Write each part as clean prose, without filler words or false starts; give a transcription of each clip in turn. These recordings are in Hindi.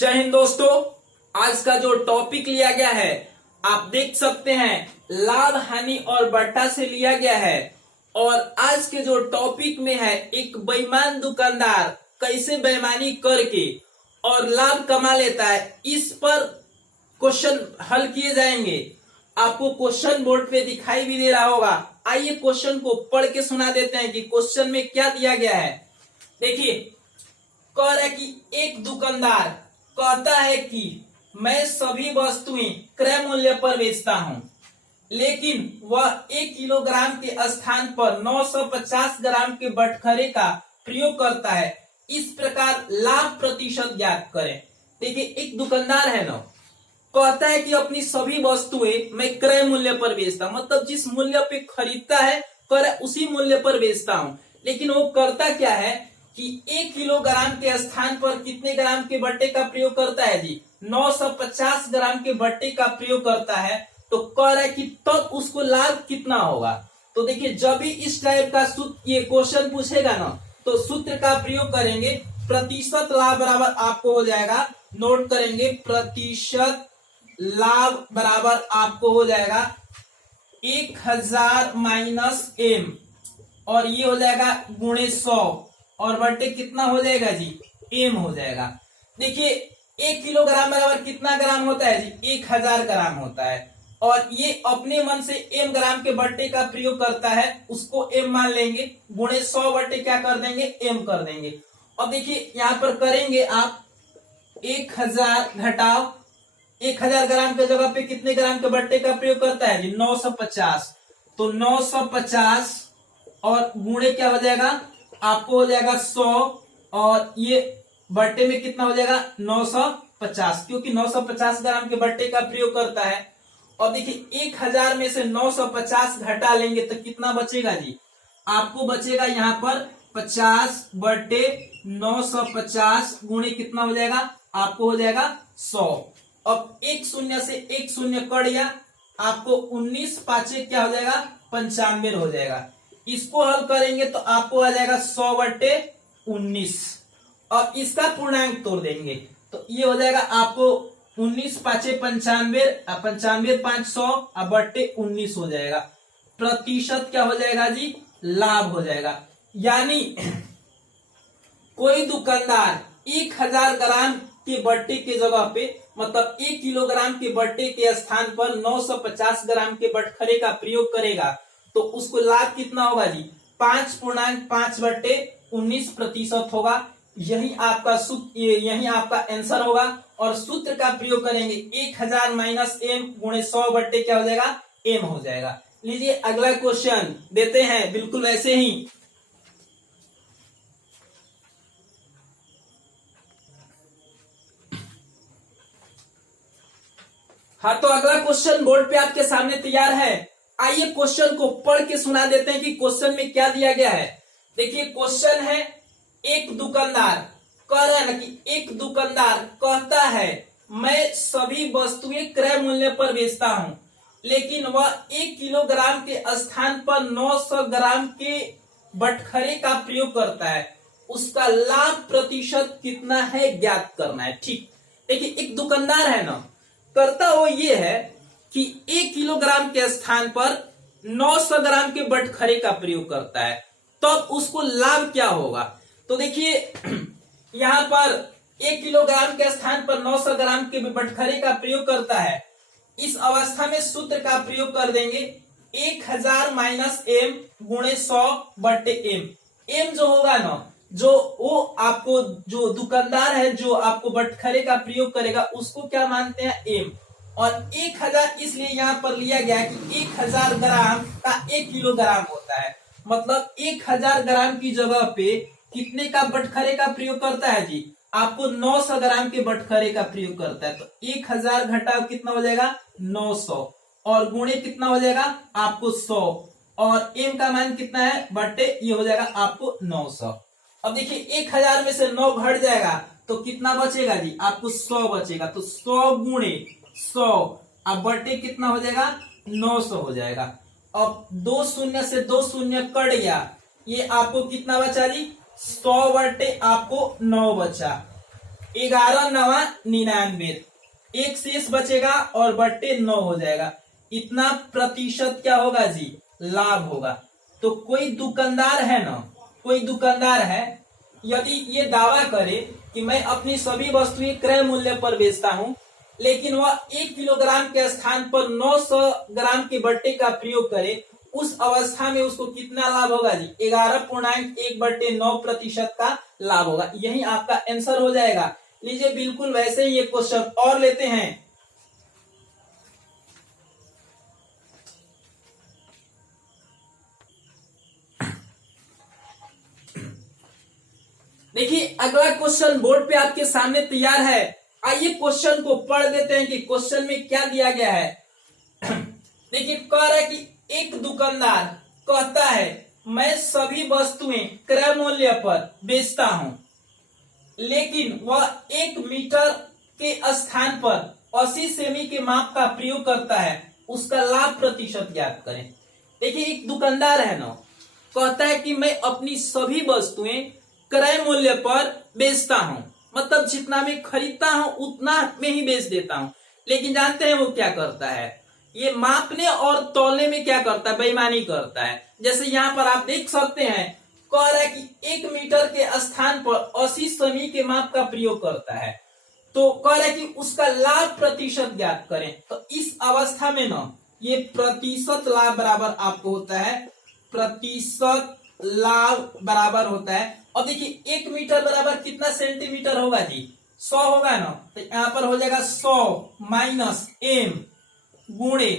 जय हिंद दोस्तों। आज का जो टॉपिक लिया गया है आप देख सकते हैं, लाभ हानि और बट्टा से लिया गया है। और आज के जो टॉपिक में है, एक बेईमान दुकानदार कैसे बेईमानी करके और लाभ कमा लेता है, इस पर क्वेश्चन हल किए जाएंगे। आपको क्वेश्चन बोर्ड पे दिखाई भी दे रहा होगा। आइए क्वेश्चन को पढ़ के सुना देते हैं कि क्वेश्चन में क्या दिया गया है। देखिए, कह रहा है कि एक दुकानदार कहता है कि मैं सभी वस्तुएं क्रय मूल्य पर बेचता हूं, लेकिन वह 1 किलोग्राम के स्थान पर 950 ग्राम के बटखरे का प्रयोग करता है। इस प्रकार लाभ प्रतिशत ज्ञात करें। देखिए, एक दुकानदार है ना, कहता है कि अपनी सभी वस्तुएं मैं क्रय मूल्य पर बेचता हूं, मतलब जिस मूल्य पे खरीदता है कर उसी मूल्य पर बेचता हूं। लेकिन वो करता क्या है कि 1 किलोग्राम के स्थान पर कितने ग्राम के बट्टे का प्रयोग करता है जी? 950 ग्राम के बट्टे का प्रयोग करता है। तो कह रहा है कि तब उसको लाभ कितना होगा। तो देखिए, जब भी इस टाइप का सूत्र ये क्वेश्चन पूछेगा ना, तो सूत्र का प्रयोग करेंगे। प्रतिशत लाभ बराबर आपको हो जाएगा, नोट करेंगे, प्रतिशत लाभ बराबर आपको हो जाएगा 1000 माइनस एम, और ये हो जाएगा गुणे 100, और बट्टे कितना हो जाएगा जी? एम हो जाएगा। देखिए, 1 किलोग्राम बराबर कितना ग्राम होता है जी? 1000 ग्राम होता है। और ये अपने मन से एम ग्राम के बट्टे का प्रयोग करता है, उसको एम मान लेंगे, गुणे 100 बट्टे क्या कर देंगे? एम कर देंगे। अब देखिए, यहाँ पर करेंगे आप 1000 घटाओ 1000 ग्राम के जगह पे कितने ग्राम के बट्टे का प्रयोग करता है जी? 950। तो 950 और गुणे क्या हो जाएगा? आपको हो जाएगा 100, और ये बट्टे में कितना हो जाएगा? 950, क्योंकि 950 ग्राम के बट्टे का प्रयोग करता है। और देखिए, 1000 में से 950 घटा लेंगे तो कितना बचेगा जी? आपको बचेगा यहाँ पर 50 बट्टे 950 गुणे कितना हो जाएगा? आपको हो जाएगा 100। अब एक शून्य से एक शून्य कट गया, आपको 19 पांचे क्या हो जाएगा? 95 हो जाएगा। इसको हल करेंगे तो आपको आ जाएगा 100 बट्टे 19, और इसका पूर्णांक तोड़ देंगे तो ये हो जाएगा आपको 19 पांचे 95, 95 5 100 और बट्टे 19 हो जाएगा। प्रतिशत क्या हो जाएगा जी? लाभ हो जाएगा। यानी कोई दुकानदार 1000 ग्राम के बट्टे के जगह पे, मतलब 1 किलोग्राम के बट्टे के स्थान पर 950 ग्राम के बटखरे का प्रयोग करेगा, तो उसको लाभ कितना होगा जी? 5.5 बट्टे 19% होगा। यही आपका सूत्र, यही आपका आंसर होगा। और सूत्र का प्रयोग करेंगे, 1000 माइनस एम गुणे 100 बट्टे क्या हो जाएगा? एम हो जाएगा। लीजिए, अगला क्वेश्चन देते हैं बिल्कुल वैसे ही। हाँ, तो अगला क्वेश्चन बोर्ड पे आपके सामने तैयार है। आइए क्वेश्चन को पढ़ के सुना देते हैं कि क्वेश्चन में क्या दिया गया है। देखिए, क्वेश्चन है, एक दुकानदार कह रहा है ना कि एक दुकानदार कहता है मैं सभी वस्तुएं क्रय मूल्य पर बेचता हूं, लेकिन वह 1 किलोग्राम के स्थान पर 900 ग्राम के बटखरे का प्रयोग करता है। उसका लाभ प्रतिशत कितना है ज्ञात करना है। ठीक, देखिए, एक दुकानदार है ना, करता वो ये है कि 1 किलोग्राम के स्थान पर 900 ग्राम के बटखरे का प्रयोग करता है, तब उसको लाभ क्या होगा? तो देखिए, यहां पर 1 किलोग्राम के स्थान पर 900 ग्राम के बटखरे का प्रयोग करता है। इस अवस्था में सूत्र का प्रयोग कर देंगे, 1000 माइनस एम गुणे 100 बट्टे एम। एम जो होगा ना, जो वो आपको, जो दुकानदार है जो आपको बटखरे का प्रयोग करेगा, उसको क्या मानते हैं? एम। और 1000 इसलिए यहाँ पर लिया गया कि 1000 ग्राम का 1 किलोग्राम होता है, मतलब 1000 ग्राम की जगह पे कितने का बटखरे का प्रयोग करता है जी? आपको 900 ग्राम के बटखरे का प्रयोग करता है। तो 1000 घटाओ कितना हो जाएगा? 900, और गुणे कितना हो जाएगा? आपको 100, और एम का मान कितना है? बट्टे ये हो जाएगा आपको 900। अब देखिए, 1000 में से 9 घट जाएगा तो कितना बचेगा जी? आपको 100 बचेगा। तो 100 गुणे 100, अब बट्टे कितना हो जाएगा? 900 हो जाएगा। अब 2 शून्य से 2 शून्य कट गया, ये आपको कितना बचा जी? 100 बट्टे आपको 9 बचा। 11 नवा 99, एक शेष बचेगा और बट्टे 9 हो जाएगा। इतना प्रतिशत क्या होगा जी, लाभ होगा। तो कोई दुकानदार है ना, कोई दुकानदार है, यदि ये दावा करे कि मैं अपनी सभी वस्तुएं क्रय मूल्य पर बेचता हूं, लेकिन वह 1 किलोग्राम के स्थान पर 900 ग्राम के बट्टे का प्रयोग करे, उस अवस्था में उसको कितना लाभ होगा जी, 11.1/9% का लाभ होगा। यही आपका आंसर हो जाएगा। लीजिए बिल्कुल वैसे ही एक क्वेश्चन और लेते हैं। देखिए अगला क्वेश्चन बोर्ड पे आपके सामने तैयार है। आइए क्वेश्चन को पढ़ देते हैं कि क्वेश्चन में क्या दिया गया है। देखिए कह रहा है कि एक दुकानदार कहता है मैं सभी वस्तुएं क्रय मूल्य पर बेचता हूं, लेकिन वह 1 मीटर के स्थान पर 80 सेमी के माप का प्रयोग करता है, उसका लाभ प्रतिशत ज्ञात करें। देखिए एक दुकानदार है ना, कहता है कि मैं अपनी सभी वस्तुएं क्रय मूल्य पर बेचता हूं, मतलब जितना मैं खरीदता हूं उतना में ही बेच देता हूं। लेकिन जानते हैं वो क्या करता है, ये मापने और तौलने में क्या करता है, बेईमानी करता है। जैसे यहाँ पर आप देख सकते हैं, कह रहा है कि 1 मीटर के स्थान पर 80 सेमी के माप का प्रयोग करता है, तो कह रहा है कि उसका लाभ प्रतिशत ज्ञात करें। तो इस अवस्था में ना ये प्रतिशत लाभ बराबर आपको होता है, प्रतिशत लाभ बराबर होता है। और देखिए 1 मीटर बराबर कितना सेंटीमीटर होगा जी, 100 होगा ना, तो यहां पर हो जाएगा 100 माइनस m गुणे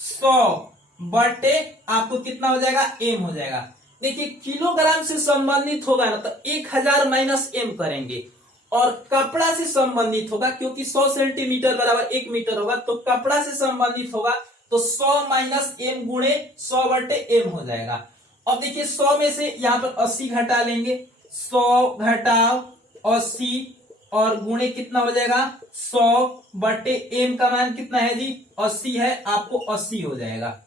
100 बटे आपको कितना हो जाएगा, m हो जाएगा। देखिए किलोग्राम से संबंधित होगा ना तो 1000 माइनस m करेंगे, और कपड़ा से संबंधित होगा क्योंकि 100 सेंटीमीटर बराबर 1 मीटर होगा, तो कपड़ा से संबंधित होगा तो 100 माइनस m गुणे 100 बटे m हो जाएगा। अब देखिए 100 में से यहाँ पर 80 घटा लेंगे, 100 घटाओ 80 और गुणे कितना हो जाएगा, 100 बटे m का मान कितना है जी, 80 है, आपको 80 हो जाएगा।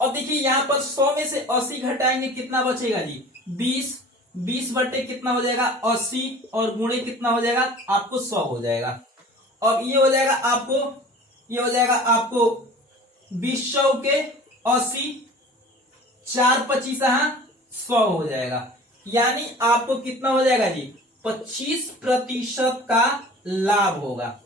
अब देखिए यहाँ पर 100 में से 80 घटाएंगे कितना बचेगा जी, 20, 20 बटे कितना हो जाएगा 80 और गुणे कितना हो जाएगा आपको 100 हो जाएगा। अब ये हो जाएगा आपको, ये हो जाएगा आपको 20 सौ के 80, 4 25 100 हो जाएगा। यानी आपको कितना हो जाएगा जी, 25% का लाभ होगा।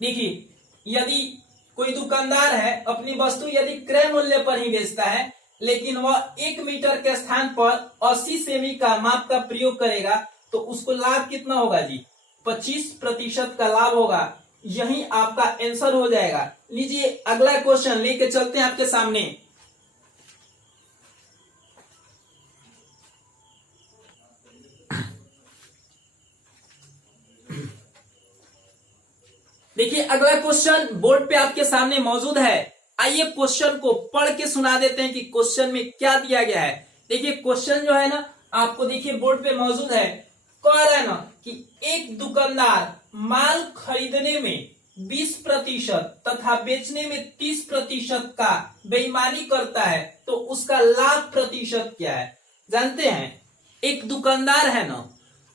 देखिए यदि कोई दुकानदार है अपनी वस्तु यदि क्रय मूल्य पर ही बेचता है, लेकिन वह 1 मीटर के स्थान पर 80 सेमी का माप का प्रयोग करेगा, तो उसको लाभ कितना होगा जी, 25% का लाभ होगा। यही आपका आंसर हो जाएगा। लीजिए अगला क्वेश्चन लेके चलते हैं आपके सामने। देखिए अगला क्वेश्चन बोर्ड पे आपके सामने मौजूद है। आइए क्वेश्चन को पढ़ के सुना देते हैं कि क्वेश्चन में क्या दिया गया है। देखिए क्वेश्चन जो है ना आपको देखिए बोर्ड पे मौजूद है, कह रहा है ना कि एक दुकानदार माल खरीदने में 20% तथा बेचने में 30% का बेईमानी करता है, तो उसका लाभ प्रतिशत क्या है। जानते हैं एक दुकानदार है ना,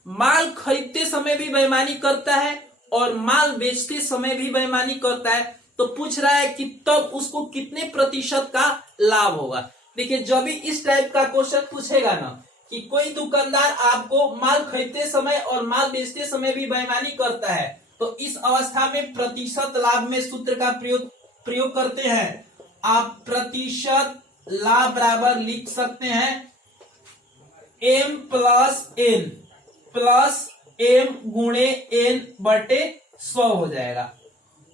माल खरीदते समय भी बेईमानी करता है और माल बेचते समय भी बेईमानी करता है, तो पूछ रहा है कि तब उसको कितने प्रतिशत का लाभ होगा। देखिए जब भी इस टाइप का क्वेश्चन पूछेगा ना कि कोई दुकानदार आपको माल खरीदते समय और माल बेचते समय भी बेईमानी करता है, तो इस अवस्था में प्रतिशत लाभ में सूत्र का प्रयोग करते हैं। आप प्रतिशत लाभ बराबर लिख सकते हैं m प्लस m गुणे n बटे 100 हो जाएगा।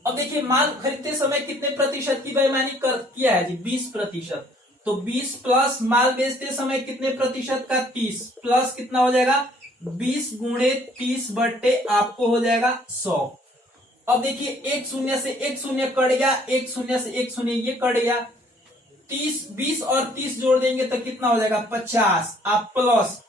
अब देखिए माल खरीदते समय कितने प्रतिशत की बेईमानी किया है जी, 20%। तो 20 प्लस माल बेचते समय कितने प्रतिशत का, 30 प्लस कितना हो जाएगा 20 गुणे 30 बटे आपको हो जाएगा 100। अब देखिए एक शून्य से एक शून्य कट गया, एक शून्य से एक शून्य ये कट गया, 20 और 30 जोड़ देंगे तो कितना हो जाएगा 50। आप प्लस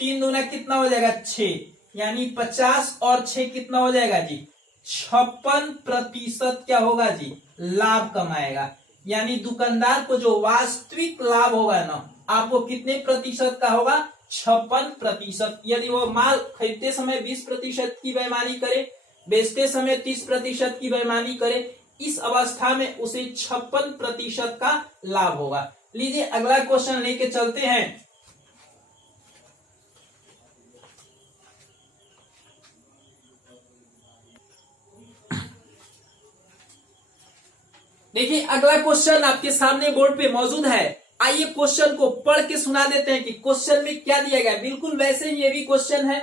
3 दूना कितना हो जाएगा 6, यानी 50 और 6 कितना हो जाएगा जी 56% क्या होगा जी लाभ कमाएगा। यानी दुकानदार को जो वास्तविक लाभ होगा ना आपको कितने प्रतिशत का होगा 56%। यदि वो माल खरीदते समय 20% की बेईमानी करे, बेचते समय 30% की बेईमानी करे, इस अवस्था में उसे 56% का लाभ होगा। लीजिए अगला क्वेश्चन लेके चलते हैं। देखिए अगला क्वेश्चन आपके सामने बोर्ड पे मौजूद है। आइए क्वेश्चन को पढ़ के सुना देते हैं कि क्वेश्चन में क्या दिया गया। बिल्कुल वैसे ही ये भी क्वेश्चन है।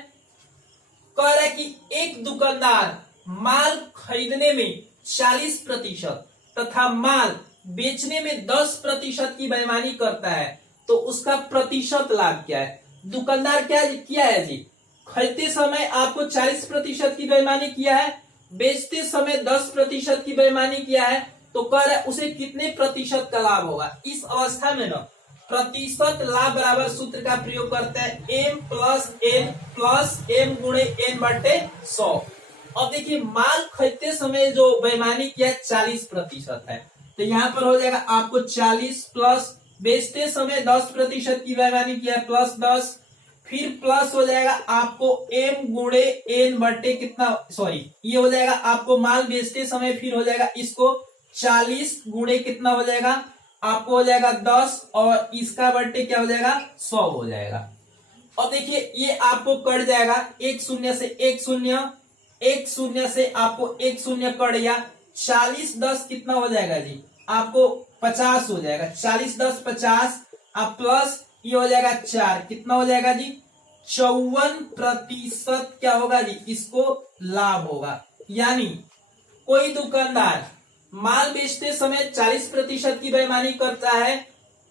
कह रहा है कि एक दुकानदार माल खरीदने में 40% तथा माल बेचने में 10% की बेईमानी करता है, तो उसका प्रतिशत लाभ क्या है। दुकानदार क्या किया है जी, खरीदते समय आपको 40% की बेईमानी किया है, बेचते समय 10% की बेईमानी किया है, तो कह रहा है उसे कितने प्रतिशत का लाभ होगा। इस अवस्था में ना प्रतिशत लाभ बराबर सूत्र का प्रयोग करते हैं, m प्लस m गुणे n बटे 100। अब देखिए माल खरीदते समय जो बेईमानी किया 40% है, तो यहाँ पर हो जाएगा आपको 40 प्लस बेचते समय 10% की बेईमानी किया प्लस 10, फिर प्लस हो जाएगा आपको m गुणे n बटे कितना, सॉरी ये हो जाएगा आपको माल बेचते समय, फिर हो जाएगा इसको 40 गुणे कितना हो जाएगा आपको हो जाएगा 10 और इसका बट्टे क्या हो जाएगा 100 हो जाएगा। और देखिए ये आपको कट जाएगा, एक शून्य से एक शून्य, एक शून्य से आपको एक शून्य कट गया, 40 10 कितना हो जाएगा जी आपको 50 हो जाएगा, 40 10 50, अब प्लस ये हो जाएगा 4 कितना हो जाएगा जी 54% क्या होगा जी इसको लाभ होगा। यानी कोई दुकानदार माल बेचते समय 40% की बेईमानी करता है,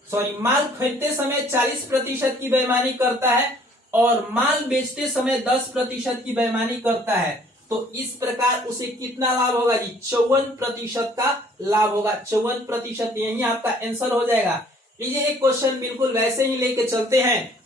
सॉरी माल खरीदते समय 40% की बेईमानी करता है और माल बेचते समय 10% की बेईमानी करता है, तो इस प्रकार उसे कितना लाभ होगा जी 54% का लाभ होगा। 54% यही आपका आंसर हो जाएगा। लीजिए एक क्वेश्चन बिल्कुल वैसे ही लेके चलते हैं।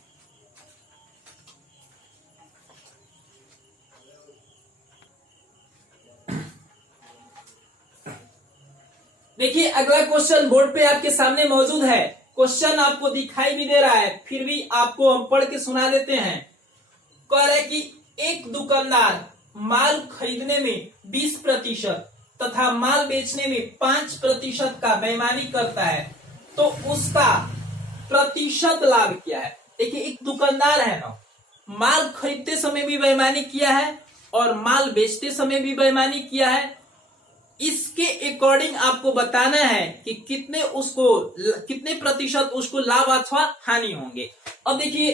देखिए अगला क्वेश्चन बोर्ड पे आपके सामने मौजूद है। क्वेश्चन आपको दिखाई भी दे रहा है, फिर भी आपको हम पढ़ के सुना देते हैं। कह रहे कि एक दुकानदार माल खरीदने में 20% तथा माल बेचने में 5% का बेईमानी करता है, तो उसका प्रतिशत लाभ क्या है। देखिए एक दुकानदार है ना, माल खरीदते समय भी बेईमानी किया है और माल बेचते समय भी बेईमानी किया है, इसके अकॉर्डिंग आपको बताना है कि कितने प्रतिशत उसको लाभ अथवा हानि होंगे। अब देखिए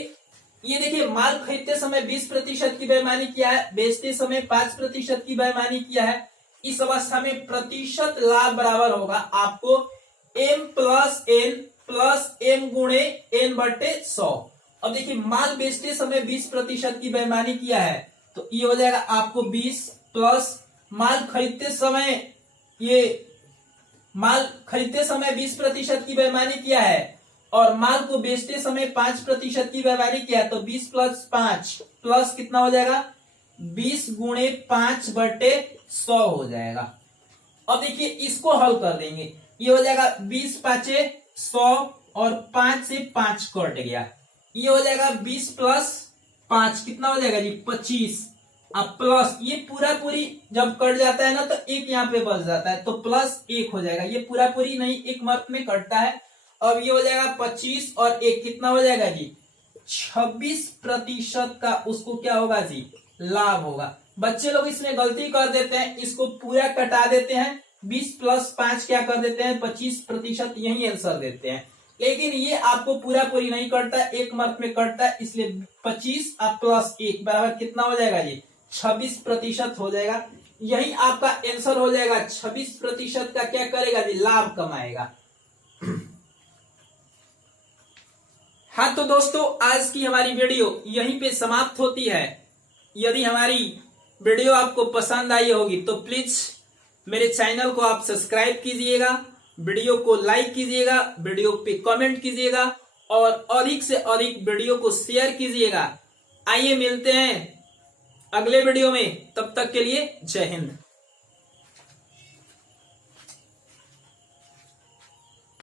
ये देखिए माल खरीदते समय 20% की बेईमानी किया है, बेचते समय 5% की बेईमानी किया है, इस अवस्था में प्रतिशत लाभ बराबर होगा आपको m प्लस m गुणे n बटे 100। अब देखिए माल बेचते समय 20% की बेईमानी किया है, तो ये हो जाएगा आपको 20 प्लस माल खरीदते समय 20% की बेईमानी किया है और माल को बेचते समय 5% की बेईमानी किया है, तो 20 प्लस 5 प्लस कितना हो जाएगा 20 गुणे 5 बटे 100 हो जाएगा। अब देखिए इसको हल कर देंगे, ये हो जाएगा 20 पांचे 100 और 5 से 5 कट गया, ये हो जाएगा 20 प्लस 5 कितना हो जाएगा जी 25, अब प्लस ये पूरी जब कट जाता है ना तो एक यहाँ पे बच जाता है, तो प्लस 1 हो जाएगा, ये पूरी नहीं एक मर्त में कटता है। अब ये हो जाएगा 25 और 1 कितना हो जाएगा जी 26% का उसको क्या होगा जी लाभ होगा। बच्चे लोग इसमें गलती कर देते हैं, इसको पूरा कटा देते हैं, 20 प्लस 5 क्या कर देते हैं 25%, यही आंसर देते हैं, लेकिन ये आपको पूरी नहीं कटता, एक मर्त में कटता है, इसलिए 25 प्लस 1 बराबर कितना हो जाएगा जी 26% हो जाएगा। यही आपका आंसर हो जाएगा, 26% का क्या करेगा जी लाभ कमाएगा। हाँ तो दोस्तों आज की हमारी वीडियो यहीं पे समाप्त होती है। यदि हमारी वीडियो आपको पसंद आई होगी तो प्लीज मेरे चैनल को आप सब्सक्राइब कीजिएगा, वीडियो को लाइक कीजिएगा, वीडियो पे कमेंट कीजिएगा और अधिक से अधिक वीडियो को शेयर कीजिएगा। आइए मिलते हैं अगले वीडियो में, तब तक के लिए जय हिंद।